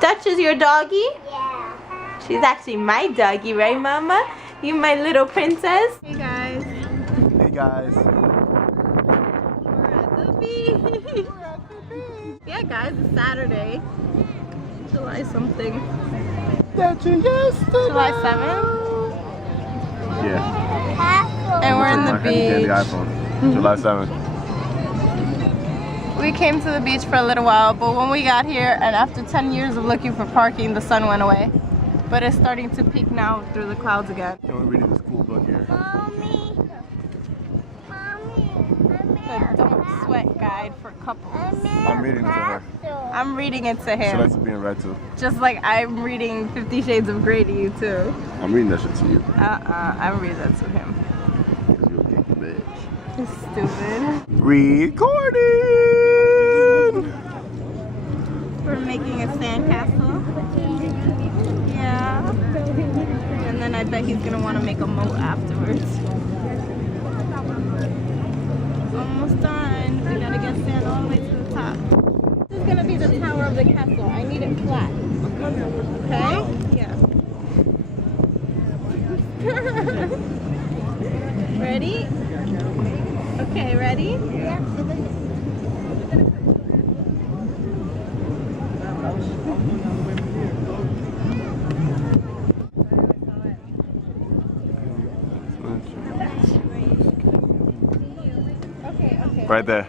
Dutch is your doggy? Yeah. She's actually my doggy, right, Mama? You my little princess. Hey guys. Hey guys. We're at the beach. Yeah, guys, it's Saturday. July something. That's yesterday. July 7th. Yeah. And we're in the beach. The iPhone. July 7th. We came to the beach for a little while, but when we got here and after 10 years of looking for parking, the sun went away. But it's starting to peak now through the clouds again. And we're reading this cool book here. Mommy. The Don't Sweat Guide for Couples. I'm reading it to her. I'm reading it to She him. likes to be in red too. Just like I'm reading 50 Shades of Grey to you too. I'm reading that shit to you. I'm reading that to him. Because you're a kinky bitch. He's stupid. Recording! We're making a sandcastle. Yeah. And then I bet he's gonna want to make a moat afterwards. Almost done. We gotta get sand all the way to the top. This is gonna be the tower of the castle. I need it flat. Okay? Yeah. Ready? Okay, ready? Yeah. Okay. Right there.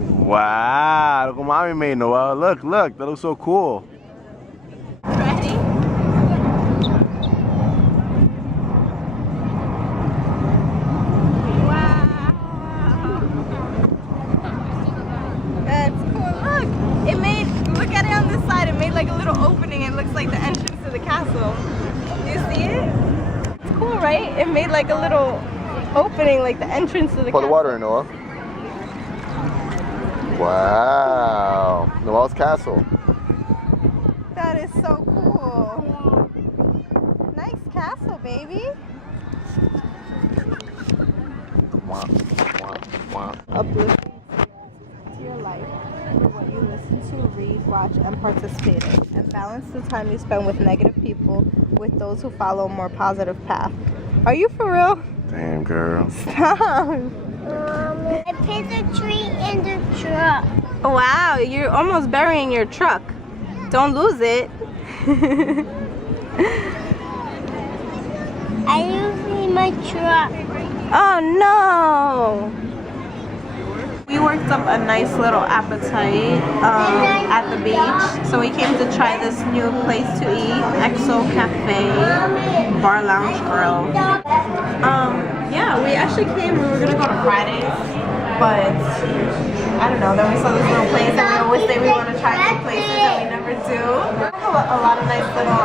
Wow, look what mommy made, Noel. Look, that looks so cool. Ready? Wow. That's cool. Look, look at it on this side. It made like a little opening. It looks like the entrance to the castle. Do you see it? It's cool, right? It made like a little opening, like the entrance to the Pour castle. the water in, Noel. Wow. Noel's castle. That is so cool. Nice castle, baby. Uplifting to your life through what you listen to, read, watch, and participate in, and balance the time you spend with negative people with those who follow a more positive path. Are you for real? Damn, girl. Stop. I put a tree in the truck. Wow, you're almost burying your truck. Don't lose it. I use my truck. Oh no! We worked up a nice little appetite at the beach. So we came to try this new place to eat, EXO Cafe Bar Lounge Grill. Yeah, we actually we were gonna go to Fridays, but I don't know, then we saw this little place and we always say we want to try new places and we never do. We have a lot of nice little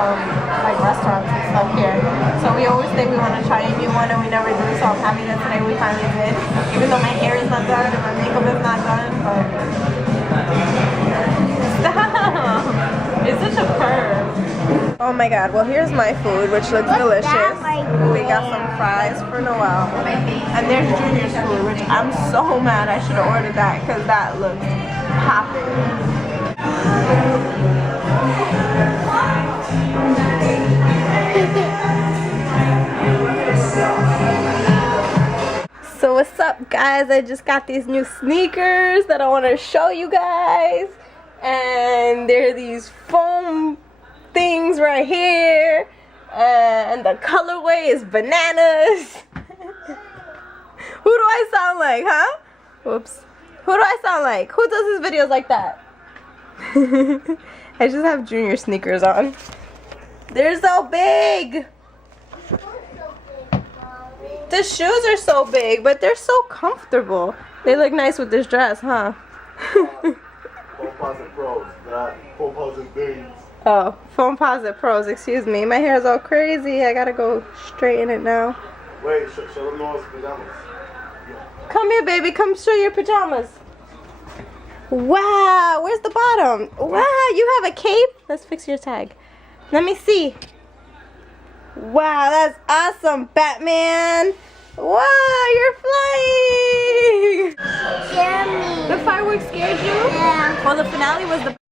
like restaurants and stuff here. So we always say we want to try a new one and we never do, so I'm happy that today we finally did. Even though my hair is not done and my makeup is not done, but stop! It's such a perv. Oh my god, well here's my food, which looks delicious. We got some fries for Noel. And there's Junior's food, which I'm so mad I should have ordered that because that looks popping. So what's up, guys? I just got these new sneakers that I want to show you guys. And they're these foam things right here. And the colorway is bananas. Who do I sound like, huh? Whoops. Who do I sound like? Who does his videos like that? I just have Junior sneakers on. They're so big. The shoes are so big, but they're so comfortable. They look nice with this dress, huh? Foamposite Pros, not Foamposite Things. Oh, Foamposite Pros, excuse me. My hair's all crazy. I gotta go straighten it now. Wait, show them Noah's pajamas. Come here, baby. Come show your pajamas. Wow, where's the bottom? Wow, you have a cape? Let's fix your tag. Let me see. Wow, that's awesome, Batman. Wow, you're flying! Jeremy. The fireworks scared you? Yeah. Well, the finale was the